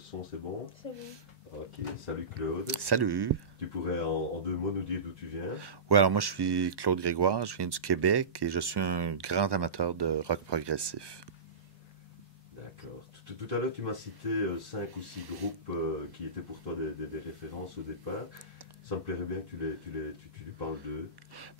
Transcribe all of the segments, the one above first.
son, c'est bon? C'est bon. Ok, salut Claude. Salut. Tu pourrais en deux mots nous dire d'où tu viens? Oui, alors moi je suis Claude Grégoire, je viens du Québec et je suis un grand amateur de rock progressif. D'accord. Tout à l'heure, tu m'as cité cinq ou six groupes qui étaient pour toi des références au départ. Ça me plairait bien que tu lui parles d'eux.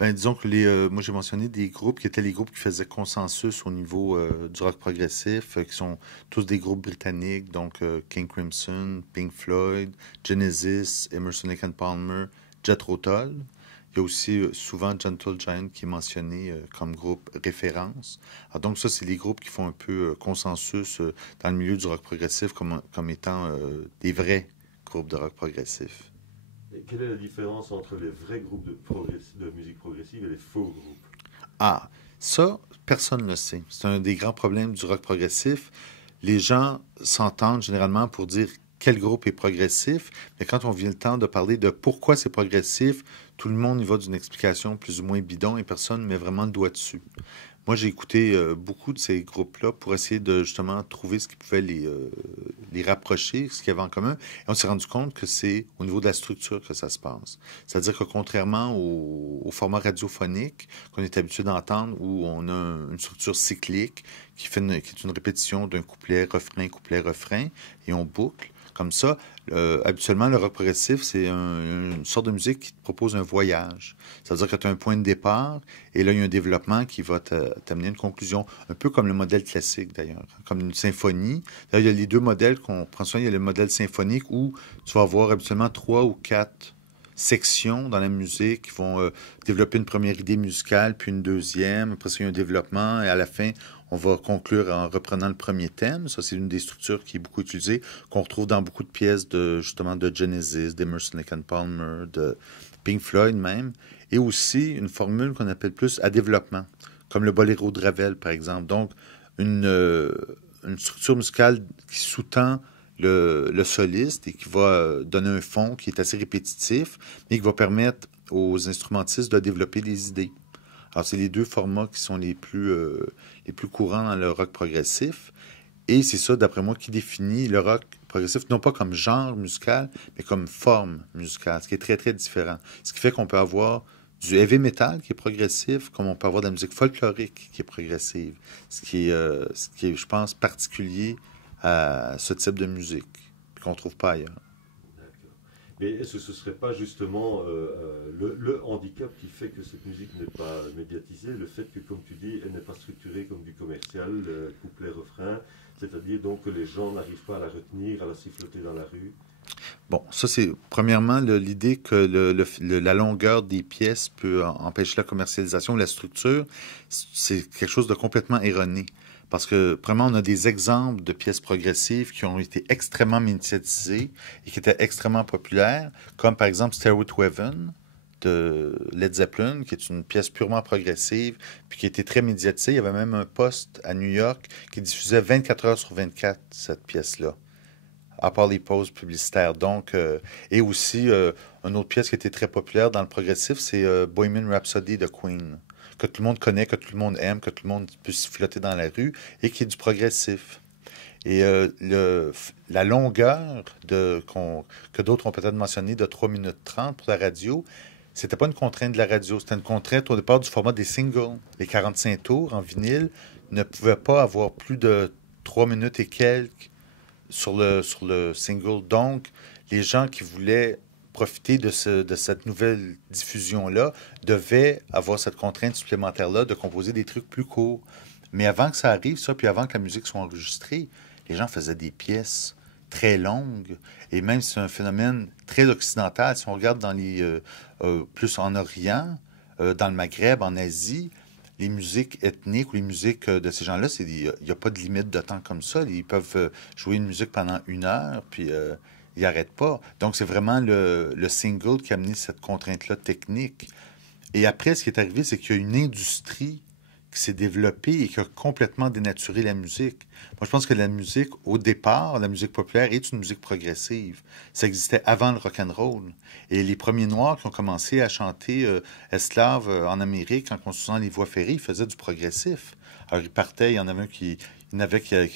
Ben disons que moi j'ai mentionné des groupes qui étaient les groupes qui faisaient consensus au niveau du rock progressif, qui sont tous des groupes britanniques, donc King Crimson, Pink Floyd, Genesis, Emerson Lake and Palmer, Jethro Tull. Il y a aussi souvent Gentle Giant qui est mentionné comme groupe référence. Alors, donc ça, c'est les groupes qui font un peu consensus dans le milieu du rock progressif comme étant des vrais groupes de rock progressif. Et quelle est la différence entre les vrais groupes de musique progressive et les faux groupes? Ah, ça, personne ne le sait. C'est un des grands problèmes du rock progressif. Les gens s'entendent généralement pour dire quel groupe est progressif, mais quand on vient le temps de parler de pourquoi c'est progressif, tout le monde y va d'une explication plus ou moins bidon et personne ne met vraiment le doigt dessus. Moi, j'ai écouté beaucoup de ces groupes-là pour essayer de justement trouver ce qui pouvait les rapprocher, ce qu'il y avait en commun. Et on s'est rendu compte que c'est au niveau de la structure que ça se passe. C'est-à-dire que contrairement au format radiophonique qu'on est habitué d'entendre, où on a une structure cyclique qui est une répétition d'un couplet, refrain, et on boucle. Comme ça, habituellement, le rock progressif, c'est une sorte de musique qui te propose un voyage. C'est-à-dire que tu as un point de départ et là, il y a un développement qui va t'amener à une conclusion. Un peu comme le modèle classique, d'ailleurs, comme une symphonie. D'ailleurs, il y a les deux modèles qu'on prend soin. Il y a le modèle symphonique où tu vas avoir habituellement trois ou quatre sections dans la musique qui vont développer une première idée musicale, puis une deuxième. Après ça, il y a un développement et à la fin, on va conclure en reprenant le premier thème. Ça, c'est une des structures qui est beaucoup utilisée, qu'on retrouve dans beaucoup de pièces de, justement, de Genesis, d'Emerson, Lake and Palmer, de Pink Floyd même. Et aussi une formule qu'on appelle plus à développement, comme le boléro de Ravel, par exemple. Donc, une, euh, une structure musicale qui sous-tend le soliste et qui va donner un fond qui est assez répétitif, mais qui va permettre aux instrumentistes de développer des idées. Alors, c'est les deux formats qui sont les plus courants dans le rock progressif. Et c'est ça, d'après moi, qui définit le rock progressif, non pas comme genre musical, mais comme forme musicale, ce qui est très, très différent. Ce qui fait qu'on peut avoir du heavy metal qui est progressif, comme on peut avoir de la musique folklorique qui est progressive, ce qui est, je pense, particulier à ce type de musique, puis qu'on ne trouve pas ailleurs. D'accord. Mais est-ce que ce ne serait pas justement le handicap qui fait que cette musique n'est pas médiatisée, le fait que, comme tu dis, elle n'est pas structurée comme du commercial, couplet-refrain, c'est-à-dire donc que les gens n'arrivent pas à la retenir, à la siffloter dans la rue? Bon, ça c'est premièrement l'idée que la longueur des pièces peut empêcher la commercialisation, la structure, c'est quelque chose de complètement erroné. Parce que, premièrement, on a des exemples de pièces progressives qui ont été extrêmement médiatisées et qui étaient extrêmement populaires, comme par exemple Stairway to Heaven de Led Zeppelin, qui est une pièce purement progressive, puis qui a été très médiatisée. Il y avait même un poste à New York qui diffusait 24 heures sur 24 cette pièce-là à part les pauses publicitaires. Donc, et aussi, une autre pièce qui était très populaire dans le progressif, c'est Bohemian Rhapsody de Queen, que tout le monde connaît, que tout le monde aime, que tout le monde peut flotter dans la rue, et qui est du progressif. Et la longueur que d'autres ont peut-être mentionné de 3 minutes 30 pour la radio, c'était pas une contrainte de la radio, c'était une contrainte au départ du format des singles. Les 45 tours en vinyle ne pouvaient pas avoir plus de 3 minutes et quelques sur le single. Donc, les gens qui voulaient profiter de cette nouvelle diffusion-là devaient avoir cette contrainte supplémentaire-là de composer des trucs plus courts. Mais avant que ça arrive, ça, puis avant que la musique soit enregistrée, les gens faisaient des pièces très longues. Et même si c'est un phénomène très occidental, si on regarde plus en Orient, dans le Maghreb, en Asie, les musiques ethniques ou les musiques de ces gens-là, il n'y a pas de limite de temps comme ça. Ils peuvent jouer une musique pendant 1 heure, puis ils n'arrêtent pas. Donc, c'est vraiment le single qui a amené cette contrainte-là technique. Et après, ce qui est arrivé, c'est qu'il y a une industrie qui s'est développé et qui a complètement dénaturé la musique. Moi, je pense que la musique, au départ, la musique populaire est une musique progressive. Ça existait avant le rock'n'roll. Et les premiers Noirs qui ont commencé à chanter esclaves en Amérique, en construisant les voies ferrées, ils faisaient du progressif. Alors, ils partaient, il y en avait un qui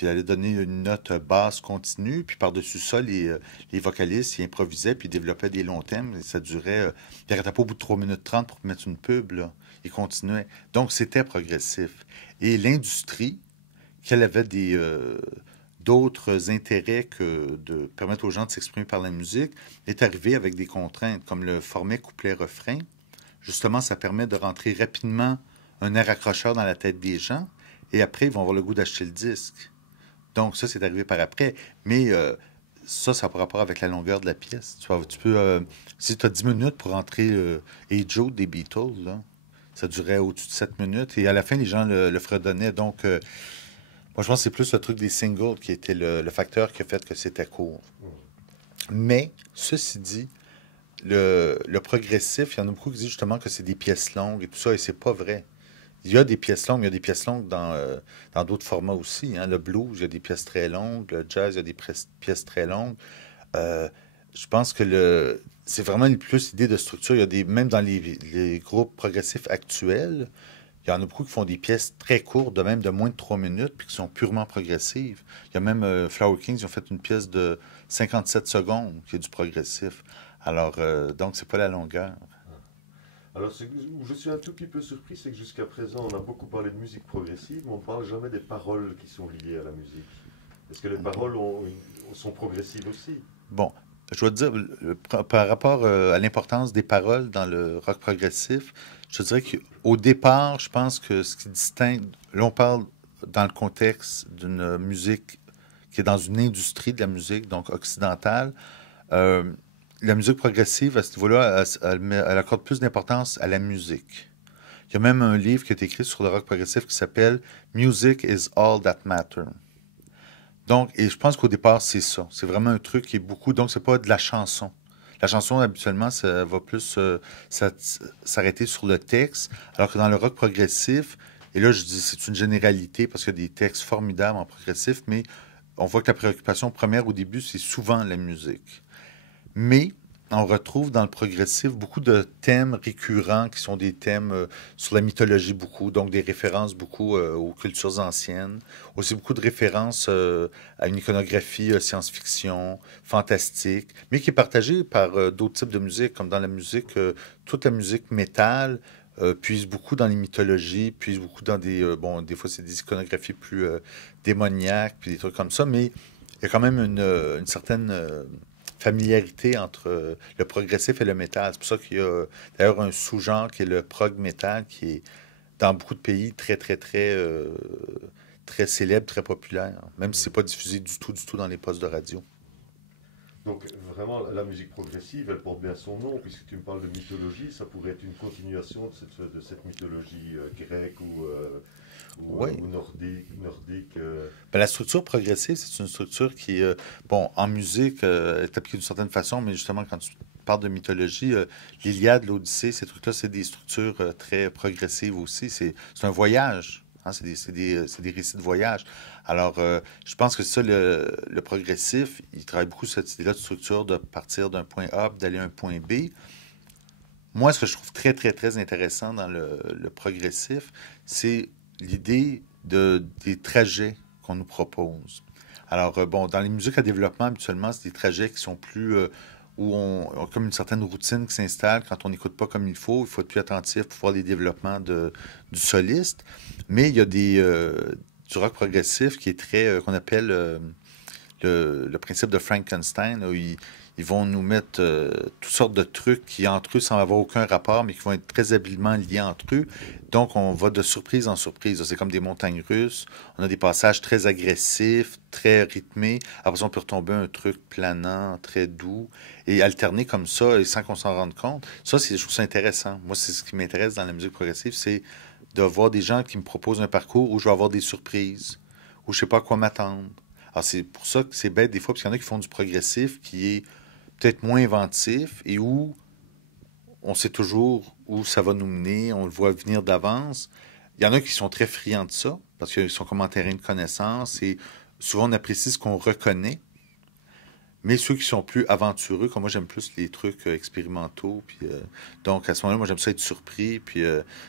allait donner une note basse continue, puis par-dessus ça, les vocalistes, ils improvisaient, puis ils développaient des longs thèmes, et ça durait... ils n'arrêtaient pas au bout de 3 minutes 30 pour mettre une pub, là. Ils continuaient. Donc, c'était progressif. Et l'industrie, qu'elle avait d'autres intérêts que de permettre aux gens de s'exprimer par la musique, est arrivée avec des contraintes, comme le format couplet-refrain. Justement, ça permet de rentrer rapidement un air accrocheur dans la tête des gens, et après, ils vont avoir le goût d'acheter le disque. Donc, ça, c'est arrivé par après. Mais ça n'a pas rapport avec la longueur de la pièce. Tu peux, si tu as 10 minutes pour rentrer Hey Joe des Beatles, là, ça durait au-dessus de 7 minutes. Et à la fin, les gens le fredonnaient. Donc, moi, je pense que c'est plus le truc des singles qui était le facteur qui a fait que c'était court. Mais, ceci dit, le progressif, il y en a beaucoup qui disent justement que c'est des pièces longues et tout ça, et c'est pas vrai. Il y a des pièces longues, il y a des pièces longues dans d'autres formats aussi. Hein. Le blues, il y a des pièces très longues. Le jazz, il y a des pièces très longues. Euh, je pense que c'est vraiment plus l'idée de structure. Il y a même dans les groupes progressifs actuels, il y en a beaucoup qui font des pièces très courtes, de même de moins de 3 minutes, puis qui sont purement progressives. Il y a même Flower Kings, ils ont fait une pièce de 57 secondes qui est du progressif. Alors, donc, c'est pas la longueur. Alors, où je suis un tout petit peu surpris, c'est que jusqu'à présent, on a beaucoup parlé de musique progressive, mais on ne parle jamais des paroles qui sont liées à la musique. Est-ce que les paroles sont progressives aussi? Bon, je dois te dire, par rapport à l'importance des paroles dans le rock progressif, je te dirais qu'au départ, je pense que ce qui distingue, là on parle dans le contexte d'une musique qui est dans une industrie de la musique, donc occidentale, euh, la musique progressive, à ce niveau-là, elle accorde plus d'importance à la musique. Il y a même un livre qui est écrit sur le rock progressif qui s'appelle Music is all that matters. Donc, et je pense qu'au départ, c'est ça. C'est vraiment un truc qui est beaucoup. Donc, c'est pas de la chanson. La chanson, habituellement, ça va plus s'arrêter sur le texte, alors que dans le rock progressif, et là, je dis c'est une généralité parce qu'il y a des textes formidables en progressif, mais on voit que la préoccupation première au début, c'est souvent la musique. Mais on retrouve dans le progressif beaucoup de thèmes récurrents qui sont des thèmes sur la mythologie beaucoup, donc des références beaucoup aux cultures anciennes, aussi beaucoup de références à une iconographie science-fiction, fantastique, mais qui est partagée par d'autres types de musique, comme dans la musique, toute la musique métal puise beaucoup dans les mythologies, puise beaucoup dans bon, des fois c'est des iconographies plus démoniaques, puis des trucs comme ça, mais il y a quand même une certaine familiarité entre le progressif et le métal. C'est pour ça qu'il y a d'ailleurs un sous-genre qui est le prog metal, qui est dans beaucoup de pays très, très, très, très célèbre, très populaire, même si c'est pas diffusé du tout dans les postes de radio. Donc vraiment, la musique progressive, elle porte bien son nom, puisque tu me parles de mythologie, ça pourrait être une continuation de cette mythologie grecque Oui. ou nordique. Ben, la structure progressive, c'est une structure qui, bon, en musique, est appliquée d'une certaine façon, mais justement, quand tu parles de mythologie, l'Iliade, l'Odyssée, ces trucs-là, c'est des structures très progressives aussi. C'est un voyage. Hein, c'est des récits de voyage. Alors, je pense que ça, le progressif, il travaille beaucoup sur cette idée-là de structure, de partir d'un point A, d'aller à un point B. Moi, ce que je trouve très, très, très intéressant dans le progressif, c'est l'idée des trajets qu'on nous propose. Alors, bon, dans les musiques à développement, habituellement, c'est des trajets qui sont plus... où on a comme une certaine routine qui s'installe quand on n'écoute pas comme il faut être plus attentif pour voir les développements du soliste. Mais il y a du rock progressif qui est très... qu'on appelle le principe de Frankenstein, où ils vont nous mettre toutes sortes de trucs qui, entre eux, sans avoir aucun rapport, mais qui vont être très habilement liés entre eux. Donc, on va de surprise en surprise. C'est comme des montagnes russes. On a des passages très agressifs, très rythmés. Après ça, on peut retomber un truc planant, très doux, et alterner comme ça, et sans qu'on s'en rende compte. Ça, je trouve ça intéressant. Moi, c'est ce qui m'intéresse dans la musique progressive, c'est de voir des gens qui me proposent un parcours où je vais avoir des surprises, où je ne sais pas à quoi m'attendre. Alors, c'est pour ça que c'est bête des fois, parce qu'il y en a qui font du progressif qui est peut-être moins inventif et où on sait toujours où ça va nous mener, on le voit venir d'avance, Il y en a qui sont très friands de ça, parce qu'ils sont comme en terrain de connaissance, et souvent on apprécie ce qu'on reconnaît. Mais ceux qui sont plus aventureux, comme moi, j'aime plus les trucs expérimentaux. Puis, donc, à ce moment-là, moi, j'aime ça être surpris, puis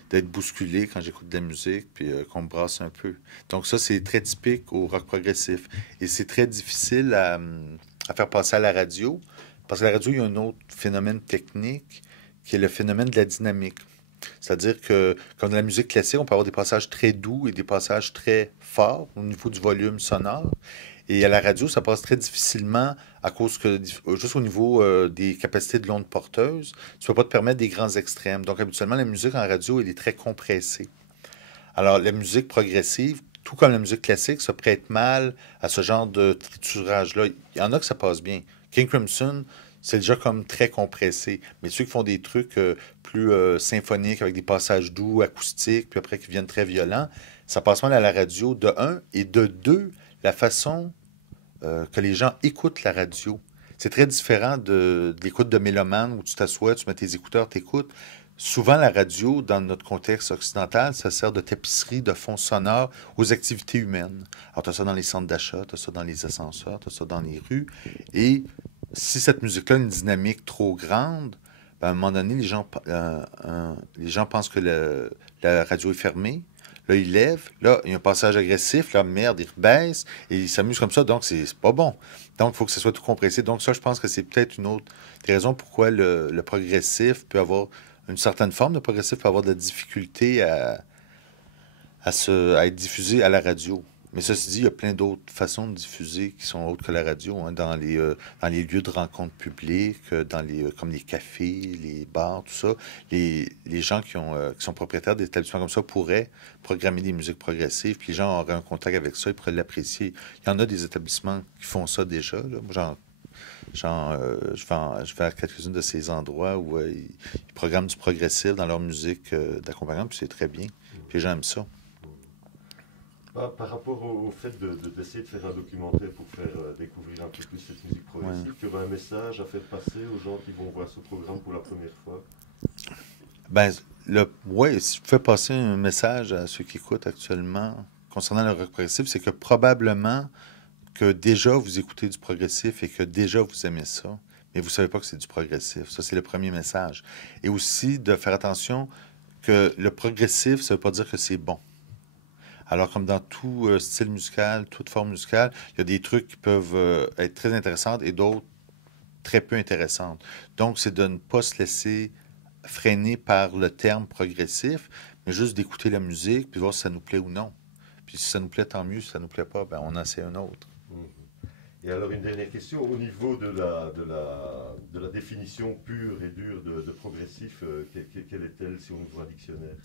d'être bousculé quand j'écoute de la musique, puis qu'on me brasse un peu. Donc, ça, c'est très typique au rock progressif. Et c'est très difficile à faire passer à la radio, parce que la radio, il y a un autre phénomène technique, qui est le phénomène de la dynamique. C'est-à-dire que, comme dans la musique classique, on peut avoir des passages très doux et des passages très forts au niveau du volume sonore. Et à la radio, ça passe très difficilement à cause que, juste au niveau des capacités de l'onde porteuse, tu ne peux pas te permettre des grands extrêmes. Donc, habituellement, la musique en radio, elle est très compressée. Alors, la musique progressive, tout comme la musique classique, se prête mal à ce genre de triturage-là. Il y en a que ça passe bien. King Crimson, c'est déjà comme très compressé. Mais ceux qui font des trucs plus symphoniques, avec des passages doux, acoustiques, puis après qui viennent très violents, ça passe mal à la radio, de un, et de deux, la façon que les gens écoutent la radio. C'est très différent de l'écoute de mélomane où tu t'assois, tu mets tes écouteurs, t'écoutes. Souvent, la radio, dans notre contexte occidental, ça sert de tapisserie, de fond sonore aux activités humaines. Alors, tu as ça dans les centres d'achat, tu as ça dans les ascenseurs, tu as ça dans les rues. Et si cette musique-là a une dynamique trop grande, ben, à un moment donné, les gens pensent que la radio est fermée. Là, ils lèvent. Là, il y a un passage agressif. Là, merde, ils rebaissent. Et ils s'amusent comme ça. Donc, c'est pas bon. Donc, il faut que ce soit tout compressé. Donc, ça, je pense que c'est peut-être une autre des raisons pourquoi le progressif peut avoir une certaine forme de progressif, peut avoir de la difficulté à être diffusé à la radio. Mais ceci dit, il y a plein d'autres façons de diffuser qui sont autres que la radio, hein, dans les lieux de rencontres publiques, comme les cafés, les bars, tout ça. Les gens qui sont propriétaires d'établissements comme ça pourraient programmer des musiques progressives, puis les gens auraient un contact avec ça, ils pourraient l'apprécier. Il y en a des établissements qui font ça déjà, là. Je vais à quelques-unes de ces endroits où ils programment du progressif dans leur musique d'accompagnement, puis c'est très bien. Puis les gens aiment ça. Par rapport au fait d'essayer de faire un documentaire pour faire découvrir un peu plus cette musique progressive, tu aurais un message à faire passer aux gens qui vont voir ce programme pour la première fois? Ben, ouais, si je fais passer un message à ceux qui écoutent actuellement concernant le rock progressif, c'est que probablement que déjà vous écoutez du progressif et que déjà vous aimez ça, mais vous ne savez pas que c'est du progressif. Ça, c'est le premier message. Et aussi de faire attention que le progressif, ça ne veut pas dire que c'est bon. Alors, comme dans tout style musical, toute forme musicale, il y a des trucs qui peuvent être très intéressantes et d'autres très peu intéressantes. Donc, c'est de ne pas se laisser freiner par le terme progressif, mais juste d'écouter la musique puis voir si ça nous plaît ou non. Puis si ça nous plaît, tant mieux. Si ça nous plaît pas, ben on en sait un autre. Et alors, une dernière question. Au niveau de la définition pure et dure de progressif, quelle est-elle si on ouvre un dictionnaire?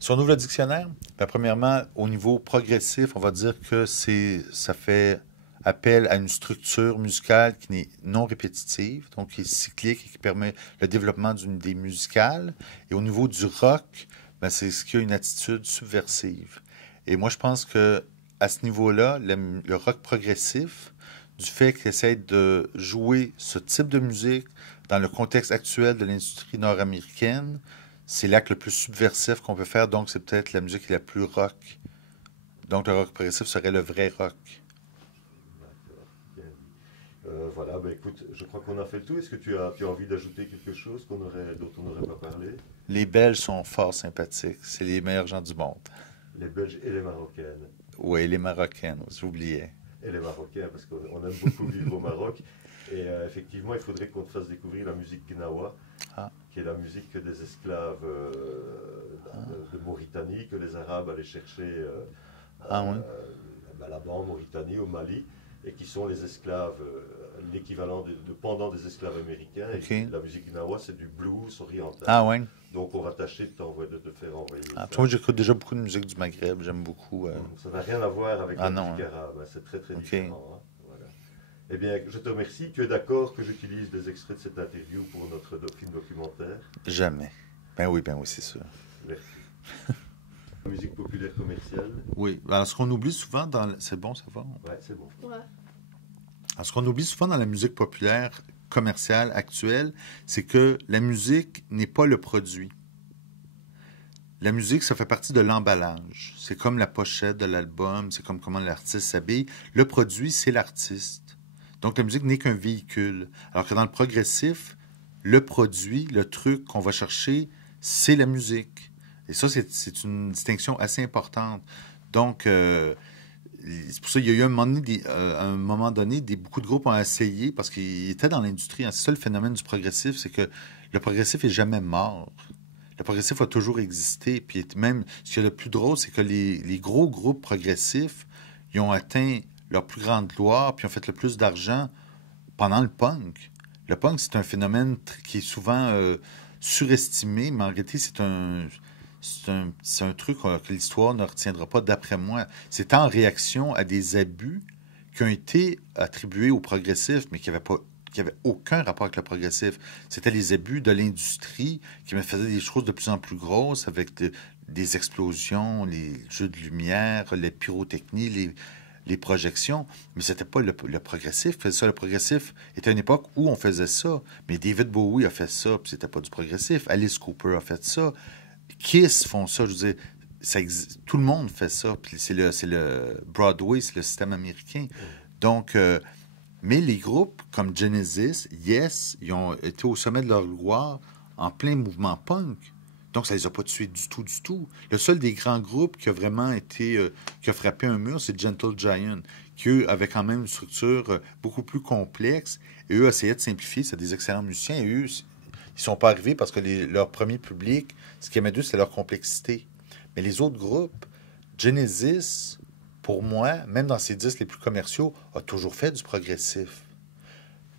Si on ouvre le dictionnaire, ben, premièrement, au niveau progressif, on va dire que ça fait appel à une structure musicale qui n'est non répétitive, donc qui est cyclique et qui permet le développement d'une idée musicale. Et au niveau du rock, ben, c'est ce qui a une attitude subversive. Et moi, je pense que à ce niveau-là, le rock progressif, du fait qu'il essaie de jouer ce type de musique dans le contexte actuel de l'industrie nord-américaine, c'est l'acte le plus subversif qu'on peut faire, donc c'est peut-être la musique la plus rock. Donc le rock progressif serait le vrai rock. D'accord, bien dit. Voilà, ben écoute, je crois qu'on a fait le tout. Est-ce que tu as envie d'ajouter quelque chose dont on n'aurait pas parlé? Les Belges sont fort sympathiques. C'est les meilleurs gens du monde. Les Belges et les Marocaines. Oui, les Marocaines, j'oubliais. Et les Marocains, parce qu'on aime beaucoup vivre au Maroc. Et effectivement, il faudrait qu'on te fasse découvrir la musique Gnawa, Ah, qui est la musique des esclaves de Mauritanie, que les Arabes allaient chercher oui. là-bas en Mauritanie, au Mali, et qui sont les esclaves, l'équivalent pendant des esclaves américains. OK. Et la musique Gnawa, c'est du blues oriental. Ah oui. Donc on va tâcher de te faire envoyer Ah, ça. toi, j'écoute déjà beaucoup de musique du Maghreb. J'aime beaucoup. Ça n'a rien à voir avec la non. musique arabe, hein, c'est très très OK. différent. Hein. Voilà. Eh bien, je te remercie. Tu es d'accord que j'utilise des extraits de cette interview pour notre film documentaire? Jamais. Ben oui, c'est sûr. Merci. La musique populaire commerciale? Oui. Alors, ce qu'on oublie souvent C'est bon, ça va? Ouais, c'est bon. Ouais. Alors, ce qu'on oublie souvent dans la musique populaire commerciale actuelle, c'est que la musique n'est pas le produit. La musique, ça fait partie de l'emballage. C'est comme la pochette de l'album, c'est comme comment l'artiste s'habille. Le produit, c'est l'artiste. Donc la musique n'est qu'un véhicule. Alors que dans le progressif, le produit, le truc qu'on va chercher, c'est la musique. Et ça, c'est une distinction assez importante. Donc, c'est pour ça qu'il y a eu à un moment donné, beaucoup de groupes ont essayé, parce qu'ils étaient dans l'industrie. C'est ça le phénomène du progressif, c'est que le progressif est jamais mort. Le progressif a toujours existé. Puis même, ce qui est le plus drôle, c'est que les gros groupes progressifs, ils ont atteint leur plus grande gloire, puis ont fait le plus d'argent pendant le punk. Le punk, c'est un phénomène qui est souvent surestimé, mais en réalité, c'est un truc que l'histoire ne retiendra pas, d'après moi. C'est en réaction à des abus qui ont été attribués au progressif, mais qui n'avaient aucun rapport avec le progressif. C'était les abus de l'industrie qui me faisaient des choses de plus en plus grosses avec des explosions, les jeux de lumière, les pyrotechnies, les projections. Mais c'était pas le progressif qui faisait ça. Le progressif était une époque où on faisait ça. Mais David Bowie a fait ça, puis c'était pas du progressif. Alice Cooper a fait ça. Kiss font ça, je veux dire, tout le monde fait ça. Puis c'est le Broadway, c'est le système américain. Donc, mais les groupes comme Genesis, Yes, ils ont été au sommet de leur gloire en plein mouvement punk. Donc, ça les a pas tués du tout, du tout. Le seul des grands groupes qui a vraiment été, qui a frappé un mur, c'est Gentle Giant, qui, eux, avaient quand même une structure beaucoup plus complexe. Et eux, essayaient de simplifier. C'est des excellents musiciens. Et eux, ils sont pas arrivés parce que leur premier public, ce qu'ils aimaient d'eux, c'est leur complexité. Mais les autres groupes, Genesis, pour moi, même dans ses disques les plus commerciaux, a toujours fait du progressif.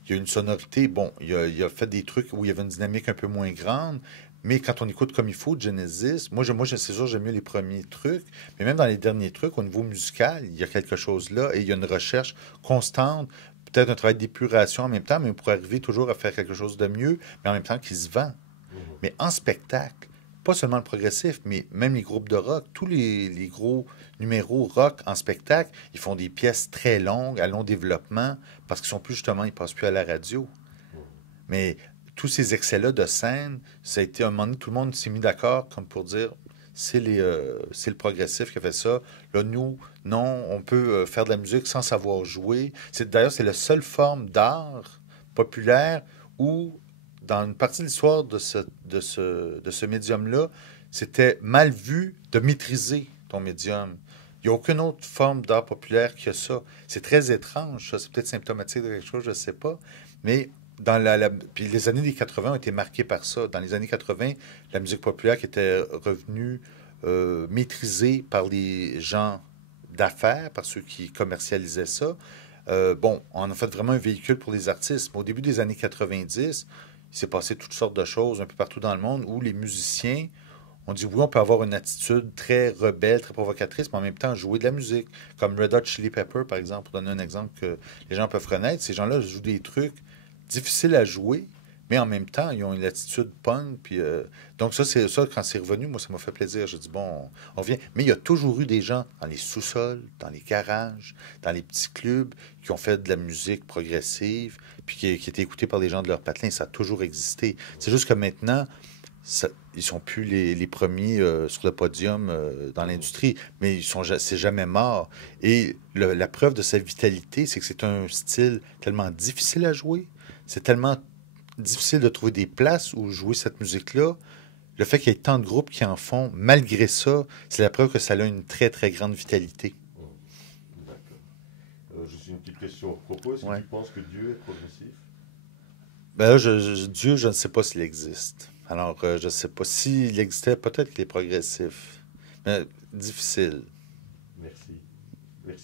Il y a une sonorité, bon, il a fait des trucs où il y avait une dynamique un peu moins grande, mais quand on écoute comme il faut Genesis, c'est sûr, j'aime mieux les premiers trucs, mais même dans les derniers trucs, au niveau musical, il y a quelque chose là et il y a une recherche constante, peut-être un travail d'épuration en même temps, mais pour arriver toujours à faire quelque chose de mieux, mais en même temps qui se vend. Mais en spectacle, pas seulement le progressif, mais même les groupes de rock, tous les gros numéros rock en spectacle, ils font des pièces très longues, à long développement, parce qu'ils sont plus justement, ils passent plus à la radio. Mais tous ces excès-là de scène, ça a été un moment donné, tout le monde s'est mis d'accord comme pour dire c'est le progressif qui a fait ça. Là, nous, non, on peut faire de la musique sans savoir jouer. D'ailleurs, c'est la seule forme d'art populaire où, dans une partie de l'histoire de ce médium-là, c'était mal vu de maîtriser ton médium. Il n'y a aucune autre forme d'art populaire qui a ça. C'est très étrange, ça. C'est peut-être symptomatique de quelque chose, je ne sais pas. Mais puis les années des 80 ont été marquées par ça. Dans les années 80, la musique populaire qui était revenue maîtrisée par les gens d'affaires, par ceux qui commercialisaient ça. Bon, on a fait vraiment un véhicule pour les artistes. Mais au début des années 90, il s'est passé toutes sortes de choses un peu partout dans le monde où les musiciens ont dit oui, on peut avoir une attitude très rebelle, très provocatrice, mais en même temps jouer de la musique. Comme Red Hot Chili Pepper, par exemple, pour donner un exemple que les gens peuvent connaître. Ces gens-là jouent des trucs difficiles à jouer, mais en même temps, ils ont une attitude punk. Puis, donc c'est ça, quand c'est revenu, moi, ça m'a fait plaisir. J'ai dit, bon, on revient. Mais il y a toujours eu des gens dans les sous-sols, dans les garages, dans les petits clubs, qui ont fait de la musique progressive, puis qui étaient écoutés par les gens de leur patelin. Ça a toujours existé. C'est juste que maintenant, ils sont plus les premiers sur le podium dans l'industrie, mais c'est jamais mort. Et la preuve de sa vitalité, c'est que c'est un style tellement difficile à jouer, c'est tellement difficile de trouver des places où jouer cette musique-là. Le fait qu'il y ait tant de groupes qui en font, malgré ça, c'est la preuve que ça a une très, très grande vitalité. D'accord. Juste une petite question à propos. Est-ce que tu penses que Dieu est progressif? Ben là, Dieu, je ne sais pas s'il existe. Alors, je ne sais pas. S'il existait, peut-être qu'il est progressif. Mais difficile. Merci.